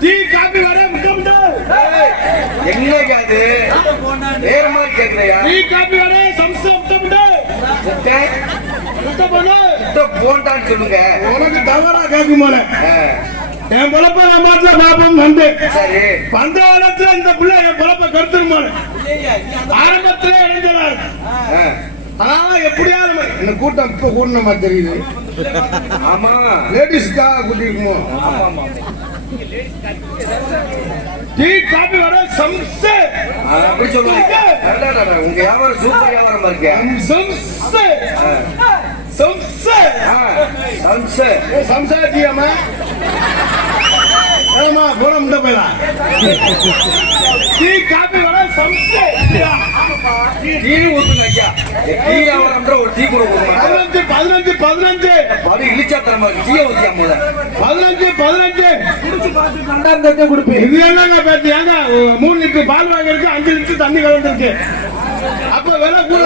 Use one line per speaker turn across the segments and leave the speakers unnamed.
Tea coffee வடை முட்டை முட்டை
எங்க அது? வேற மாதிரி கேக்குறியா
டீ காபி வடை சம்சம் முட்டை முட்டை
முட்டை?
முட்டை போடு.
முட்டை போண்டான்னு சொல்லுங்க.
உனக்கு தவறா கேட்கும் போல என் பொழப்ப நான் பாட்டுல பாப்போம் வந்து வந்த காலத்துல இந்த பிள்ளை என் பொழப்ப கருத்துரும் போல ஆரம்பத்திலே இணைஞ்சலாம்
ஆ,
ஆனா எப்படியாவது இந்த கூட்டம் இப்ப மாதிரி தெரியுது.
ஆமா.
லேடிஸ்க்காக கூட்டிருக்குமோ?
ஆமா ஆமா.
டீ காபி வடை சம்சே.
அப்படி சொல்லுவாங்க. உங்க வியாபாரம் சூப்பர் வியாபாரம் இருக்கு.
சம்சே. சம்சே.
ஆ, சம்சு.
சம்சாரியாமா ஏமா போன முட்டை போயிடலாம் டீ காபி வடை சம்சே.
டீ ஊத்துங்க ஐயா. டீ வியாபாரம்ன்ற ஒரு டீ கூட
பதினஞ்சு பதினஞ்சு பதினஞ்சு.
படு இழிச்சாத்தனமா இருக்கு. டீயை ஊத்தியா போத
பதினஞ்சு பதினஞ்சு.
ரெண்டாயிரத்தி கொடுப்பேன்
இது என்னங்க மூணு லிட்டர் பால் வாங்கிருக்கு அஞ்சு லிட்டர் தண்ணி கலந்துருக்கு. அப்ப விலை கூட.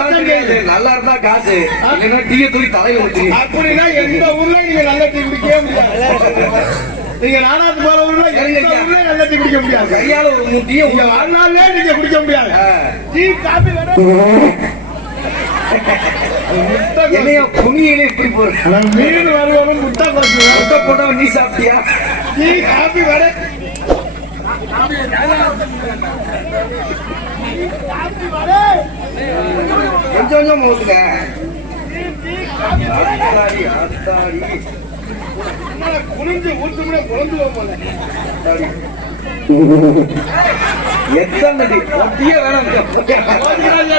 நல்லா இருந்தா காசு. இல்லைன்னா டீயை தூக்கி தலையை ஊத்தி
அப்படின்னா எந்த ஊர்ல நீங்க நல்ல டீ குடிக்கவே முடியாது. நீங்க நானாத்து போற ஊர்ல ஊர்ல நல்ல டீ குடிக்க முடியாது.
கையால ஒரு மூணு டீயை
நீங்க
ஊத்தி
வாழ்நாள்லயே நீங்க குடிக்க முடியாது. டீ காபி
என்னைய குனியிலே இப்படி போற.
மீன் வருவனும் முட்டை கோசு.
முட்டை போட்டவன் நீ சாப்பிட்டியா?
டீ காபி வேற
கொஞ்சம் கொஞ்சம்
குனிஞ்சு ஊத்துமுறை குழந்து போல
ஆத்தாடி.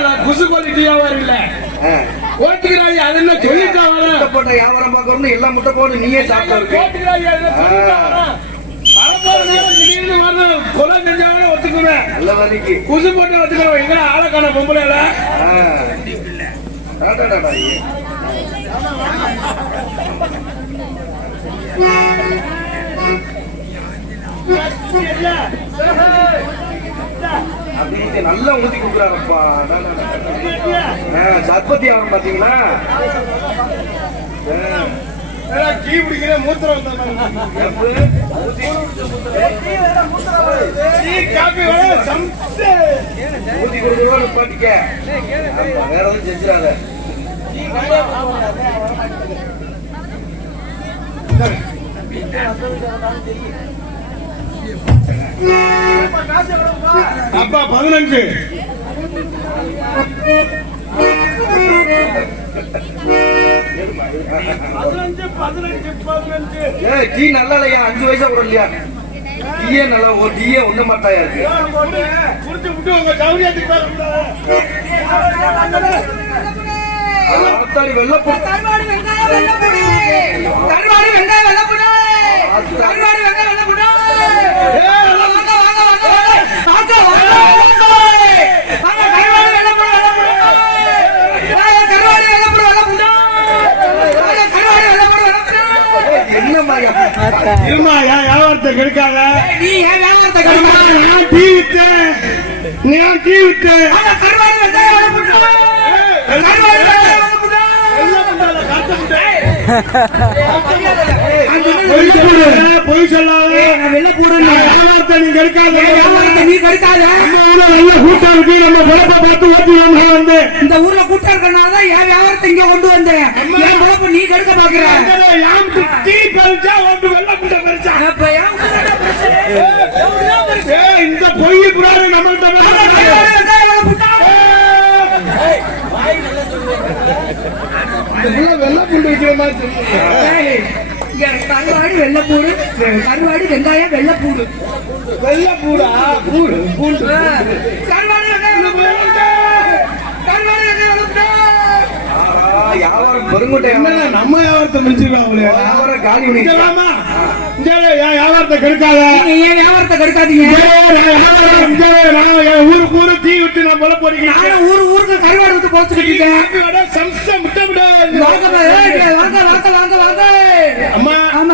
நான் குசு அது என்ன
முட்டை
வரேன்
வியாபாரம் முட்டை போட்டு நீயே சாப்பிட்டு
வரணும் கொலை செஞ்சாவே ஒத்துக்குவேன் குசு போட்டு ஒத்துக்குறோம் எங்க ஆளக்கான பொம்பளை
ஆ. ஏ. அப்படின்ட்டு நல்லா ஊத்தி. ஆ, சர்பத்தி ஆகும் பாத்தீங்களா?
டீ குடிக்கிற மூத்திரம்
ஊத்தி கொடுக்குறோம் பாட்டிக்க. வேற எதுவும் செஞ்சிடாத.
அப்பா பதினஞ்சு.
டீ நல்லா இல்லையா அஞ்சு வயசா கூட இல்லையா? டீயே நல்லா ஒரு டீயே ஒண்ணு மாட்டாயா இருக்கு?
குடிச்சு விட்டு உங்க கவுனியத்துக்கு
அது ஆத்தாடி வெள்ளப்பூ
வெள்ளப்பூடு கருவாடு வெங்காயம் வெள்ளப்பூடு கருவாடு வெங்காயம் வெள்ளப்பூடு வாங்க வாங்க வாங்க
வியாபாரத்தை கெடுக்காத
நீ ஏன்
நான் டீ வித்தேன் டீ
கருவாடு வெங்காயம் கருவாடு வெள்ளப்பூடு
பொய் சொல்லாத,
வெள்ளப்பூடு
வியாபாரத்தை நீ கெடுக்காத
நீ கெடுக்காத
ஊர்ல நல்ல கூட்டம் இருக்கு நம்ம பொழப்பை பார்த்து ஓட்டு வாங்க வந்து
இந்த ஊர்ல கூட்டம் இருக்கறனால தான் என் வியாபாரத்தை இங்க கொண்டு வந்தேன். என் பொழப்பு நீ கெடுக்க பாக்குற.
யாம் டீ பறிச்சா ஒன்று வெள்ளை முட்டை பறிச்சா? இந்த பொய் புறாரு நம்மள்ட்ட விக்கிற மாதிரி
இங்க கருவாடு வெள்ளப்பூடு கருவாடு வெங்காயம் வெள்ளப்பூடு.
வெள்ளை பூடா. பூண்டு.
கருவாடு வெள்ளப்பூடு. வெள்ளப்பூடு.
வியாபாரம் பெருங்குட்டை
நம்ம வியாபாரத்தை முடிச்சிருக்காங்களே
வியாபாரம் காலி
வியாபாரத்தை கெடுக்காத?
ஏன் வியாபாரத்தை கெடுக்காதீங்க?
நான் ஊருக்கு ஊரு தீ விட்டு நான் பொல போறீங்க.
நானும் ஊரு ஊருக்கு கருவாடு விட்டு போச்சுக்கிட்டு இருக்கேன். வாங்க வாங்க வாங்க வாங்க. ஆமா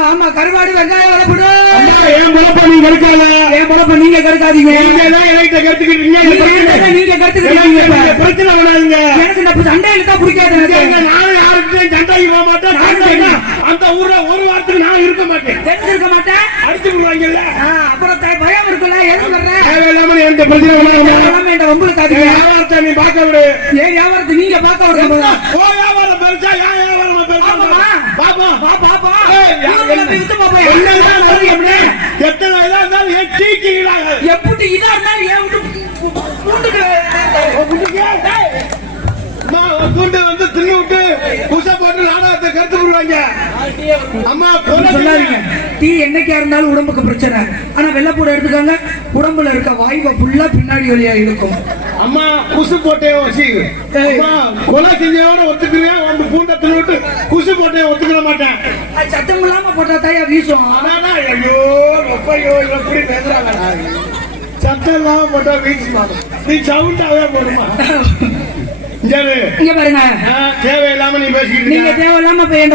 ஆமா கருவாடு வெங்காயம் வளப்படு
அம்மா ஏன் பொழப்ப நீங்க எடுக்கல
ஏன் பொழப்ப நீங்க கருக்காதீங்க?
நீங்க கத்துக்கிட்டீங்க
நீங்க கருத்துக்கிட்டீங்க.
பிரச்சனை. பண்ணாதீங்க?
எனக்கு சண்டையில தான் பிடிக்காது.
நானும் யாருக்கிட்டையும் சண்டைக்கு போக மாட்டேன். அந்த ஊர்ல ஒரு வாரத்துக்கு நான் இருக்க மாட்டேன்.
தெரிஞ்சிருக்க மாட்டேன்.
அடிச்சு விடுவாங்கல்ல?
அப்புறம் பயம் இருக்குல்ல எதுக்கு வர்றேன்
என்கிட்ட பிரச்சனை
என்ற உங்களுக்கு அது
வியாபாரத்தை நீ பார்க்க விடு.
ஏன் வியாபாரத்தை நீங்க பார்க்க விடுங்க
ஓ வியாபாரம் பெருசா என்னதான் வரும் எப்படி? எத்தனை இதா இருந்தாலும் ஏன் சீக்கிங்களாக?
எப்படி இதா இருந்தாலும் ஏன்
கூண்டு வந்து தின்னு விட்டு புசை போட்டு நாடகத்தை கருத்து விடுவாங்க. அம்மா,
சொல்லாதீங்க. டீ என்னைக்கா இருந்தாலும் உடம்புக்கு பிரச்சனை. ஆனா வெள்ளைப்பூட எடுத்துக்காங்க. உடம்புல இருக்க வாய்வை ஃபுல்லா பின்னாடி வழியா இருக்கும்
அம்மா, குசு போட்டே வச்சு. அம்மா, கொலை செஞ்சவன ஒத்துக்குறியா? உன் கூண்டை தின்னு விட்டு குசு போட்டே ஒத்துக்கிற மாட்டேன்.
சத்தம் இல்லாம போட்டா தாயா வீசும்
அதானா, ஐயோ, ரொப்பையோ, எப்படி பேசுறாங்க? சத்தம் இல்லாம போட்டா வீசுமா? நீ சவுண்டாவே போடுமா இங்க
பாருங்க
தேவையில்லாம நீ பேசிக்கிட்டு
நீங்க. தேவையில்லாம இப்ப என்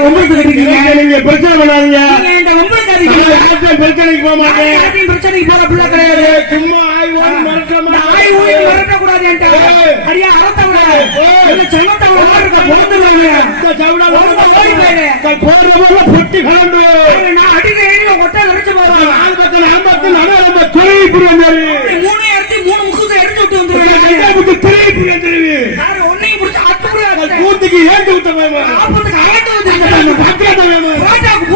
நீங்க பிரச்சனை பண்ணாதீங்க பிரச்சனைக்கு போக மாட்டேன்
பிரச்சனைக்கு போற பிள்ளை கிடையாது
சும்மா ஆய் ஓடி மறக்க
ஆய் மிரட்டக்கூடாது என்கிட்ட.
ஏய்.
அடியா,
சவுடா
ஒழுங்கா ஓடி போயிரு.
கல் போடுற பொட்டி கலந்து
நான் அடிக்க கொட்டை நெரிச்சு போவேன்.
ஆம்பத்தில் ஆம்பத்தில் நட நம்ம புரியாரு
அப்படி மூணு எடுத்து மூணு முக்குக்கு எடுத்து விட்டு வந்துருவாங்க.
துறை புரியாது
யாரு ஒன்னையும் பிடிச்சு அத்து முடியாது.
கூத்துக்கு ஏந்து விட்ட பயமா
ஆப்பத்துக்கு அகட்டு வந்துருங்க.
பக்கத்த பயமா
ராஜாவுக்கு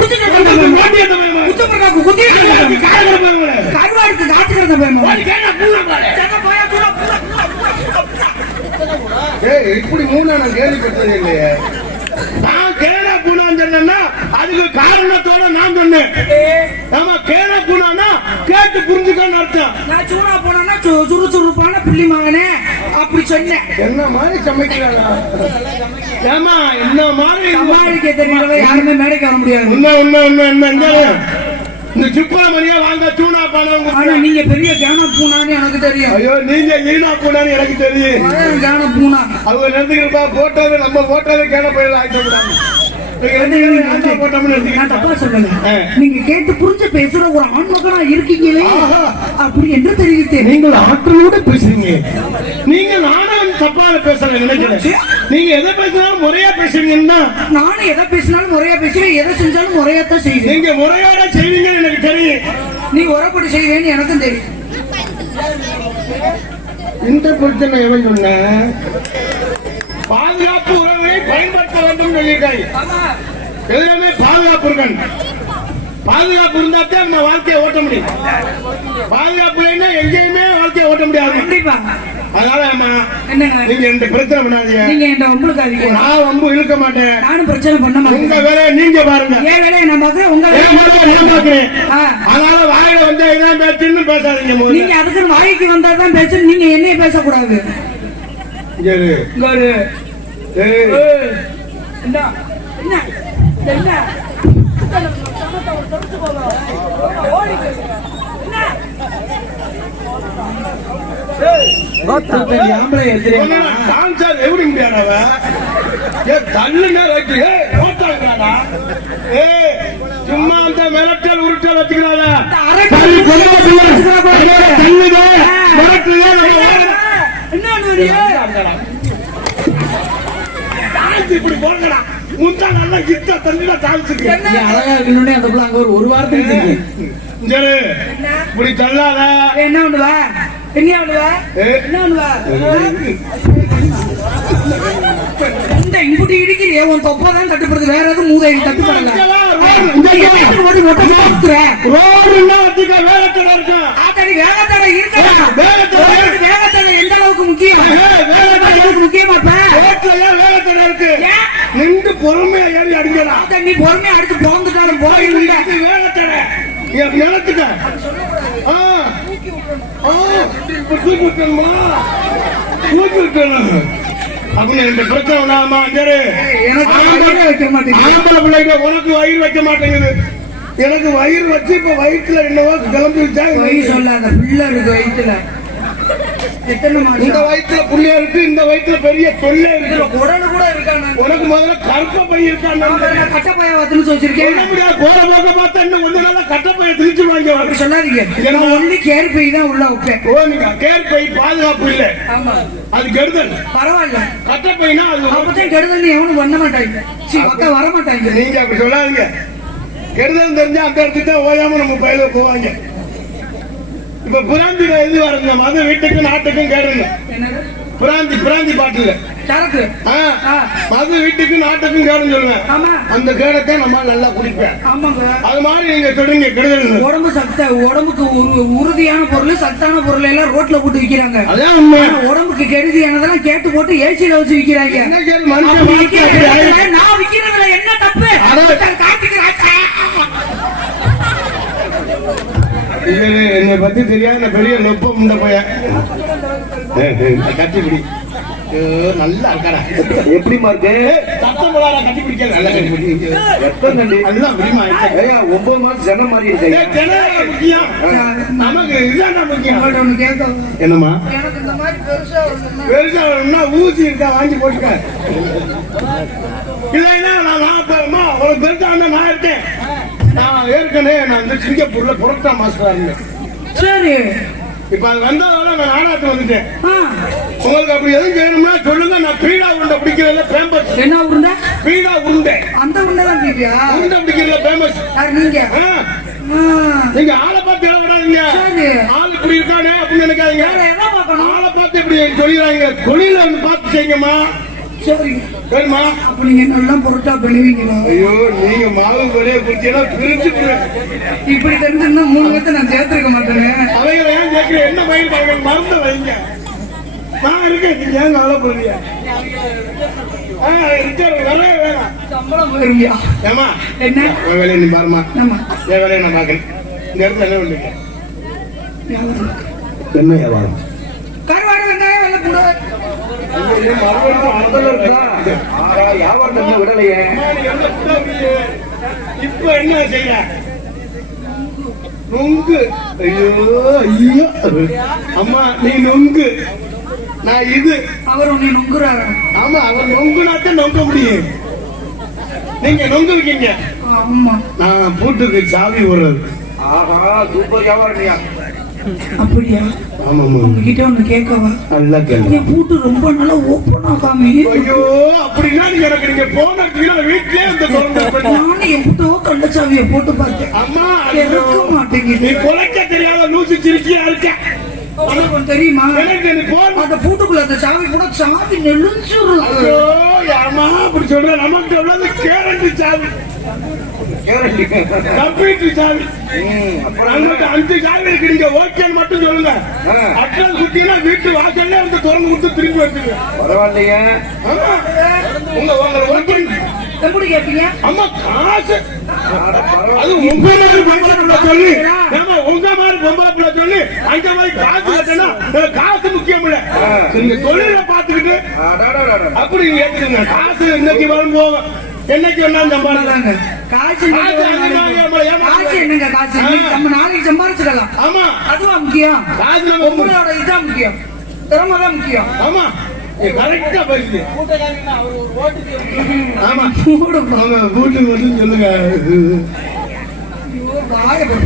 காய்கற பயமா
கருவாடுக்கு காத்துக்கிறத பயமா.
இப்படி மூணா நான் கேள்விப்பட்டதே இல்லையே. நான் கேரளா பூனான்னு சொன்னேன்னா அதுக்கு காரணத்தோட நான் சொன்னேன். ஆமா கேரளா பூனானா கேட்டு புரிஞ்சுக்கன்னு அர்த்தம்.
நான் சூனா போனேன்னா சு- சுறுசுறுப்பான பிள்ளி மகனே அப்படி சொன்னேன்.
என்ன மாதிரி சமைக்கிறாங்க? ஏமா என்ன மாதிரி
சமாளிக்க தெரியல யாருமே மேடைக்கு வர முடியாது.
உண்மை உண்மை உண்மை என்ன இங்க இந்த சுப்பா மணியா வாங்க சூனா பானவங்க
ஆனா நீங்க பெரிய கேன பூனான்னு எனக்கு தெரியும்.
ஐயோ நீங்க ஈனா பூனான்னு எனக்கு தெரியும்.
கேன பூனா.
அவங்க நிறுத்துக்கிறப்பா போட்டோது நம்ம போட்டோது கேன போயிடல ஆயிட்டு போட்டோம்னு
நான். தப்பா சொல்லல. நீங்க கேட்டு புரிஞ்சு பேசுற ஒரு ஆண்மகனா இருக்கீங்களே. அப்படி என்று தெரிவித்தேன்
நீங்கள் ஆற்றலோட பேசுறீங்க. நீங்க நானும் தப்பான பேசல நினைக்கிறேன். நீங்க எதை பேசினாலும் முறையா பேசுறீங்கன்னா
நானும் எதை பேசினாலும் முறையா பேசுவேன். எதை செஞ்சாலும் முறையாத்தான் செய்வேன்.
நீங்க முறையோட செய்வீங்கன்னு எனக்கு தெரியும்.
நீ உரப்படி செய்வேன்னு எனக்கும் தெரியும்.
இந்த பிரச்சனை எவன் சொன்ன? பாதுகாப்பு உறவை பயன்படுத்த வேண்டும் சொல்லியிருக்காங்க எல்லாமே பாதுகாப்பு இருக்கணும். பாதுகாப்பு இருந்தா தான் நம்ம வாழ்க்கையை ஓட்ட முடியும். பாதுகாப்பு இல்லைன்னா எங்கேயுமே வாழ்க்கையை ஓட்ட முடியாது.
கண்டிப்பா.
அதனால அம்மா
என்னங்க?
நீங்க இந்த பிரச்சனை பண்ணாதீங்க.
நீங்க என் உங்களுக்கு அதிகம்.
நான் வம்பு இழுக்க மாட்டேன்.
நானும் பிரச்சனை பண்ண
உங்க
மாட்டேன்
வேலையை நீங்க பாருங்க.
என் வேலையை நான் பாக்குறேன் உங்க
நான். அதனால வாயில வந்து இதான் பேச்சுன்னு பேசாதீங்க.
நீங்க அதுக்குன்னு வாய்க்கு வந்தா தான் நீங்க என்னைய பேசக்கூடாது.
இங்க
ஒரு என்ன என்ன என்ன
சும்மா அந்த மிரட்டல் உருட்டல் வச்சுக்கிறாத.
அரட்டை
dance இப்படி போங்கடா. முந்தா நல்லா கிட்ட தள்ளினா dance க்கு.
அழகா இருக்கணும்னு அந்த பிள்ளை அங்க ஒரு ஒரு வாரத்துக்கு
இரு. இப்படி தள்ளாத.
என்ன பண்ணுவா என்ன பண்ணுவா. என்ன? பண்ணுவா இந்த இங்குட்டி இடிக்கிறியே? உன் தொப்பதான் தட்டுப்படுது. வேற எதுவும் மூதை தட்டுப்படல.
ரோடுன்னா வச்சுக்க, வேலைக்கடை இருக்கும்.
ஆத்தாடி வேகத்தடை இருக்கா
வேகத்தடை.
வேகத்தடை எந்த அளவுக்கு முக்கியம்
ஏய்,
அளவுக்கு முக்கியமா
ரோட்ல ஏன் இருக்கு? நின்று பொறுமையா ஏறி அடிக்கலாம்
நீ பொறுமையா அடுத்து போந்துட்டாலும் போயிடுங்க
இது வேலைக்கடை. என் நிலத்துக்கு. ஆ. ஆ, தூக்கி விட்டணுமா? தூக்கி விட்டணும். அப்படின்னு இந்த பிரச்சனை இரு.
எனக்கு
ஆம்பளை-
வயிறே
பிள்ளைங்க உனக்கு வயிறு வைக்க மாட்டேங்குது. எனக்கு வயிறு வச்சு இப்ப வயிற்றுல என்னவோ கிளம்பி வச்சா
பொய் சொல்லாத பிள்ளை இருக்கு வயிற்றுல
இந்த வயிற்றுல புள்ளியா இருக்கு இந்த வயிற்றுல பெரிய தொல்லை இருக்கு.
குடலு கூட இருக்காங்க
உனக்கு முதல்ல கருப்ப பை இருக்கான்னு
கட்டப்பைய வத்துன்னு வச்சிருக்கேன்
சொல்ல முடியாது போற போக்க பார்த்தா இன்னும் கொஞ்ச நாளா கட்டப்பைய திருச்சிருவாங்க.
அப்படி சொல்லாதீங்க.
என்ன?
நான் ஒன்லி கேர் பை தான் உள்ள வைப்பேன்.
ஓ நீங்க கேர் பை பாதுகாப்பு இல்ல.
ஆமா.
அது கெடுதல்.
பரவாயில்ல.
கட்டப்பைனா அது
அப்பதான் கெடுதல் எவனும் பண்ண மாட்டாங்க. சீ பக்கம் வர மாட்டாங்க.
நீங்க அப்படி சொல்லாதீங்க. கெடுதல் தெரிஞ்சா அந்த இடத்துக்கு தான் ஓயாம நம்ம பயில போவாங்க. இப்ப புராந்தி இது வருங்க மத வீட்டுக்கும் நாட்டுக்கும் கேடுங்க புராந்தி புராந்தி பாட்டுல.
சரக்கு.
மது வீட்டுக்கும் நாட்டுக்கும் கேடுன்னு சொல்லுங்க. அந்த கேடத்தை நம்ம நல்லா குடிப்பேன்.
ஆமாங்க.
அது மாதிரி நீங்க சொல்றீங்க கெடுதல்
உடம்பு சத்த உடம்புக்கு உரு- உறுதியான பொருள் சத்தான பொருள் எல்லாம் ரோட்ல போட்டு விக்கிறாங்க. உடம்புக்கு கெடுதியானதெல்லாம் கேட்டு போட்டு ஏசியில வச்சு விக்கிறாங்க. நான் விக்கிறதுல என்ன தப்பு. காட்டுக்கு
இது என்னை பத்தி தெரியாத பெரிய நொப்ப முண்ட பையன். கட்டி பிடி ஐயோ, நல்லா இருக்கடா
எப்படிமா இருக்கு
சத்தம் போடாத கட்டி பிடிக்க நல்லா கட்டி பிடி
எத்தனை தண்டி
அதுதான் பிடிமா.
ஐயா ஒன்பது மாசம் சென்ன மாதிரி
ஏய்,
இருக்கு
ஜனநாயகம் முக்கியம். நமக்கு இதுதான் முக்கியம். என்னம்மா?
எனக்கு இந்த மாதிரி பெருசா
ஊசி இருக்கா? வாங்கி போட்டுக்க. இல்லைன்னா நான் நான் பெருசா நான் இருக்கேன். நான் ஏற்கனவே நான் வந்து சிங்கப்பூர்ல புரோட்டா மாஸ்டரா இருந்தேன்.
சரி.
இப்ப அது வந்ததால நான் நாடாத்து வந்துட்டேன். உங்களுக்கு அப்படி எதுவும் வேணும்னா சொல்லுங்க நான் பீடா உருண்டை பிடிக்கிறதுல ஃபேமஸ்
என்ன உருண்டை?
பீடா உருண்டை.
அந்த உருண்டை தான் கேட்டியா?
உருண்டை பிடிக்கிறதுல ஃபேமஸ்
யார் நீங்க?
நீங்க ஆளை பார்த்து இளவிடாதீங்க
சரி.
ஆள் இப்படி இருக்கானே அப்படின்னு நினைக்காதீங்க. ஆளை பார்த்து இப்படி சொல்லிடுறாங்க. தொழில பார்த்து செய்யுங்கம்மா.
சரி
சரிம்மா.
அப்ப நீங்க என்னெல்லாம் பொருட்டா பண்ணுவீங்களா
ஐயோ நீங்க மாவு வரைய குடிச்சீங்கன்னா பிரிச்சு
இப்படி தெரிஞ்சிருந்தா மூணு பேர்த்த நான் சேர்த்திருக்க மாட்டேனே.
அவைகளை ஏன் கேட்கிற என்ன பயிர் பாருங்க மறந்து வைங்க. நான் இருக்கேன் நீங்க ஏன் கவலைப்படுறீங்க ஏமா
என்ன?
என் வேலையை நீ பாருமா என் வேலையை நான் பார்க்கறேன். இந்த இடத்துல என்ன பண்ணுங்க
வியாபாரம்.
என்ன வியாபாரம்
கருவாடு வெங்காயம் வெள்ளை பூண்டு
முதல்ல இருக்கா ஆறா வியாபாரம் தண்ணி விடலையே
இப்ப என்ன செய்ய நொங்கு ஐயோ ஐயோ அம்மா நீ நொங்கு நான் இது
அவர் உன்னை நொங்குறாரு
ஆமா. அவன் நொங்குனாத்தான் நொங்க முடியும் நீங்க நொங்கு இருக்கீங்க
ஆமா
நான் பூட்டுக்கு சாவி விடுறது
ஆஹா சூப்பர் வியாபாரம்யா
அப்படியா? உங்ககிட்ட ஒண்ணு கேட்கவா?
நல்லா கேள்வி
என் பூட்டு ரொம்ப நாளா ஓப்பன் ஆகாம.
ஐயோ அப்படின்னா நீங்க எனக்கு நீங்க போன வீட்லயே இந்த திறந்து வைப்பீங்க.
நானும் என் பூட்டோ கள்ளச்சாவியை போட்டு பார்த்தேன்.
அம்மா ஐயோ.
மாட்டேங்குது.
நீ குலைக்க தெரியாத லூசு சிரிக்கியா இருக்க?
உனக்கு தெரியுமா அந்த பூட்டுக்குள்ள அந்த சாவி கூட
ஐயோ ஏமா அப்படி சொல்ற? நமக்கு எவ்வளவு கேரண்டி சாவி. கம்ப்யூட்டர் சாவி. அஞ்சு சாவி இருக்கு. நீங்க ஓகேன்னு மட்டும் சொல்லுங்க. அட்ரஸ் குத்தினா வீட்டு வாசல்ல வந்து திறந்து கொடுத்து திரும்பி வச்சுங்க
பரவாயில்லையே.
ஆமா. உங்க உங்களை ஓகே
எப்படி கேட்பீங்க
அம்மா காசு. அது உங்க மாதிரி சொல்லி ஏமா உங்க மாதிரி பொம்பளை சொல்லி அந்த மாதிரி காசு காசு முக்கியம் இல்ல. நீங்க தொழில பாத்துக்கிட்டு. அப்படி ஏத்துக்குங்க. காசு இன்னைக்கு வரும் போகும் என்னைக்கு வேணா சம்பாதிக்கலாம்
அதாங்க. காசு
காசு
என்னங்க காசு? நம்ம நாளைக்கு சம்பாரிச்சுக்கலாம்.
ஆமா.
அதுவா முக்கியம்.
காசு
உங்களோட இதுதான் முக்கியம். திறமை தான் முக்கியம்.
ஆமா. கரெக்டா பேசுது ஆமா. அவங்க வீட்டுக்கு மட்டும் சொல்லுங்க.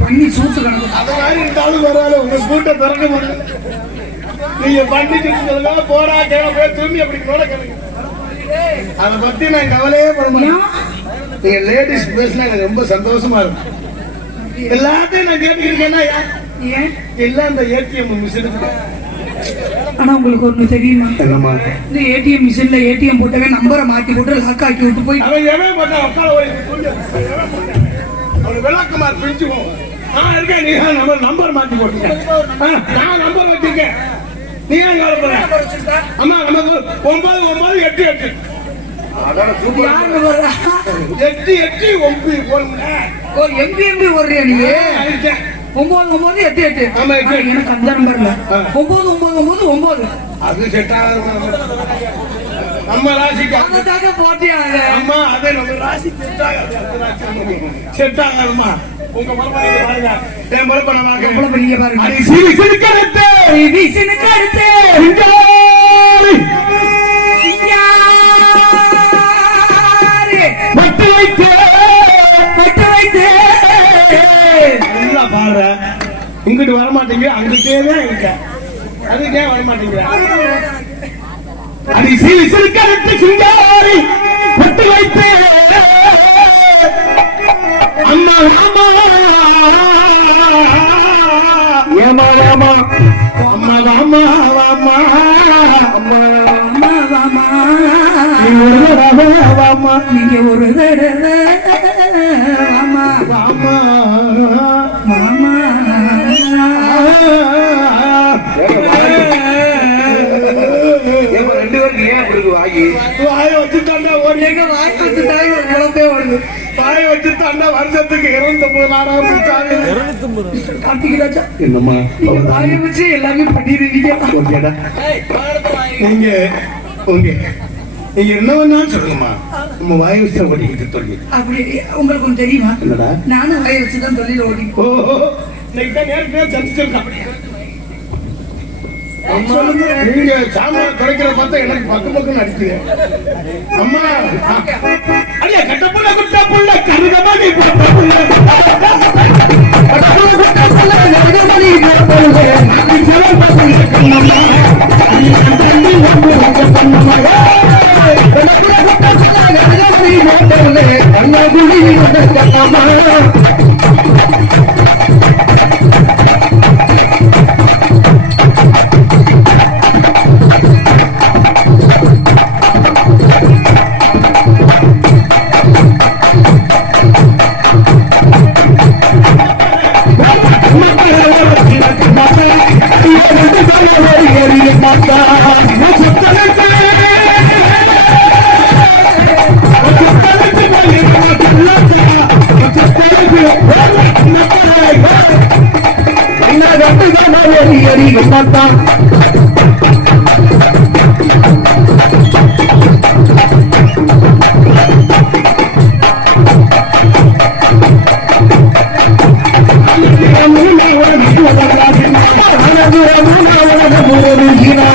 பண்ணி சூத்து கணக்கு
அது மாதிரி இருந்தாலும் பரவாயில்ல உங்க கூட்ட திறக்க முடியல நீங்க பண்ணிட்டு சொல்லுங்க போடா போய் திரும்பி அப்படி கூட கேளுங்க அதை பத்தி நான் கவலையே பட மாட்டேன்? நீங்க லேடிஸ் பேசினா எனக்கு ரொம்ப சந்தோஷமா இருக்கும். எல்லாத்தையும் நான் கேட்டுக்கிட்டேன்னா
ஏன்?
எல்லாம் இந்த ஏடிஎம் மிஷினுக்கு
ஆனா உங்களுக்கு ஒண்ணு தெரியுமா? இந்த ஏடிஎம் மிஷின்ல ஏடிஎம் போட்டவே நம்பரை மாத்தி போட்டு லாக் ஆக்கி விட்டு போய்
விளக்குமார் பிரிச்சுவோம் நான் இருக்கேன் நீ தான் நம்பர் நம்பர் மாத்தி போட்டுருக்கேன் ஆ, நான் நம்பர் வச்சிருக்கேன். நீ ஏன் கவலைப்படுற அம்மா நமக்கு ஒன்பது ஒன்பது எட்டு எட்டு? எட்டு எட்டு ஒன்பது
ஓ எம்பி எம்பி ஓடுறியா நீ?
அடிச்சேன்.
ஒன்பது ஒன்பது எட்டு எட்டு.
ஆமா, எட்டு.
ஆனா, எனக்கு அந்த நம்பர்ல
ஆ.
ஒன்பது ஒன்பது ஒன்பது ஒன்பது
அது செட் ஆகாது நம்ம ராசிக்கு
அதுக்காக?
அம்மா அதே? நம்ம ராசி செட் ஆகாது. செட் ஆகாதும்மா உங்க மரபணி பாருங்க. என் மரபணை பாருங்க.
பாருங்க.
சிறு மாட்டேங்கிற அங்கிட்டே தான் இருக்க அதுக்கே வர மாட்டேங்கிற அது சிறு சிறு கருத்து சிங்காரி பட்டு வைத்து. அம்மா அம்மா. ஏமா ஏமா. அம்மா வாமா வாமா
அம்மா
தடவை வாமா
நீங்க ஒரு தடவை வாமா
ரெண்டு பேருக்கு ஏன் அப்படி இருக்கு வாங்கி
வாய வச்சு தாண்டா ஒரு
எங்க வாய் வச்சு தாய் ஒரு குழந்தைய ஓடுது
வாய வச்சு தாண்டா வருஷத்துக்கு இருபத்தொன்பது நாளாக
கார்த்திகை ராஜா
என்னம்மா?
வாயை வச்சு எல்லாமே பண்ணிடுவீங்க
ஓகேடா நீங்க உங்க நீங்க என்ன வேணாலும் சொல்லுங்கம்மா நம்ம வாய வச்சு ஓட்டிக்கிட்டு சொல்லி
அப்படி உங்களுக்கு தெரியுமா நானும் வாயை வச்சு தான் தொழில் ஓடி
ஓ இன்னைக்கு தான் நேரடியாக சந்திச்சிருக்கேன் அம்மா நீங்க சாமான் கிடைக்கிற பார்த்தா எனக்கு பக்கு பக்கம் அடிக்குது அம்மா. அடியா கட்ட புள்ள குட்ட புள்ள கருகமா நீ புட்ட புள்ள. আমি অভিজ্ঞতা বলে দিচ্ছি না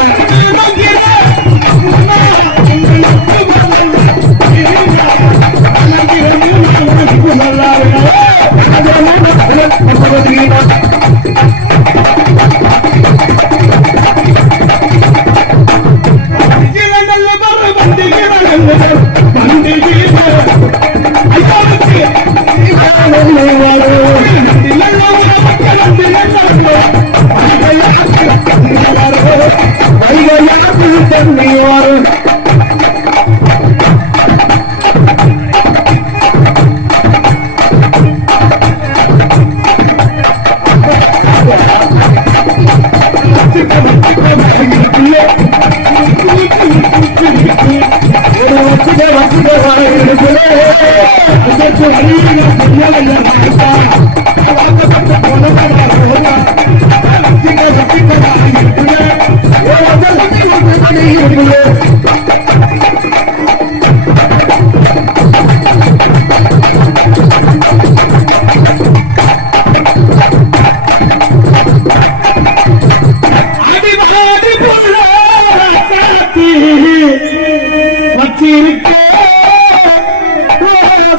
வச்சிருக்க.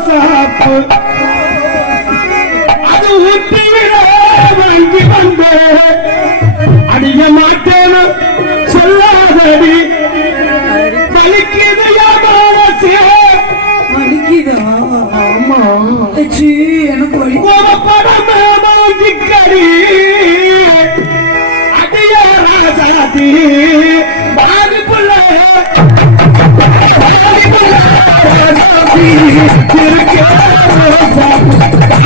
சாப்பு. அது ஊட்டி விட வாங்கி வந்த அடிய மாட்டேன்னு சொல்லாதடி. வலிக்குது யாமானசே
வலிக்குதா?
ஆமா.
ச்சீ, எனக்கு வலி.
ஒரு படமே வாங்கிக்கடி அடிய ராசாதி ராசாதி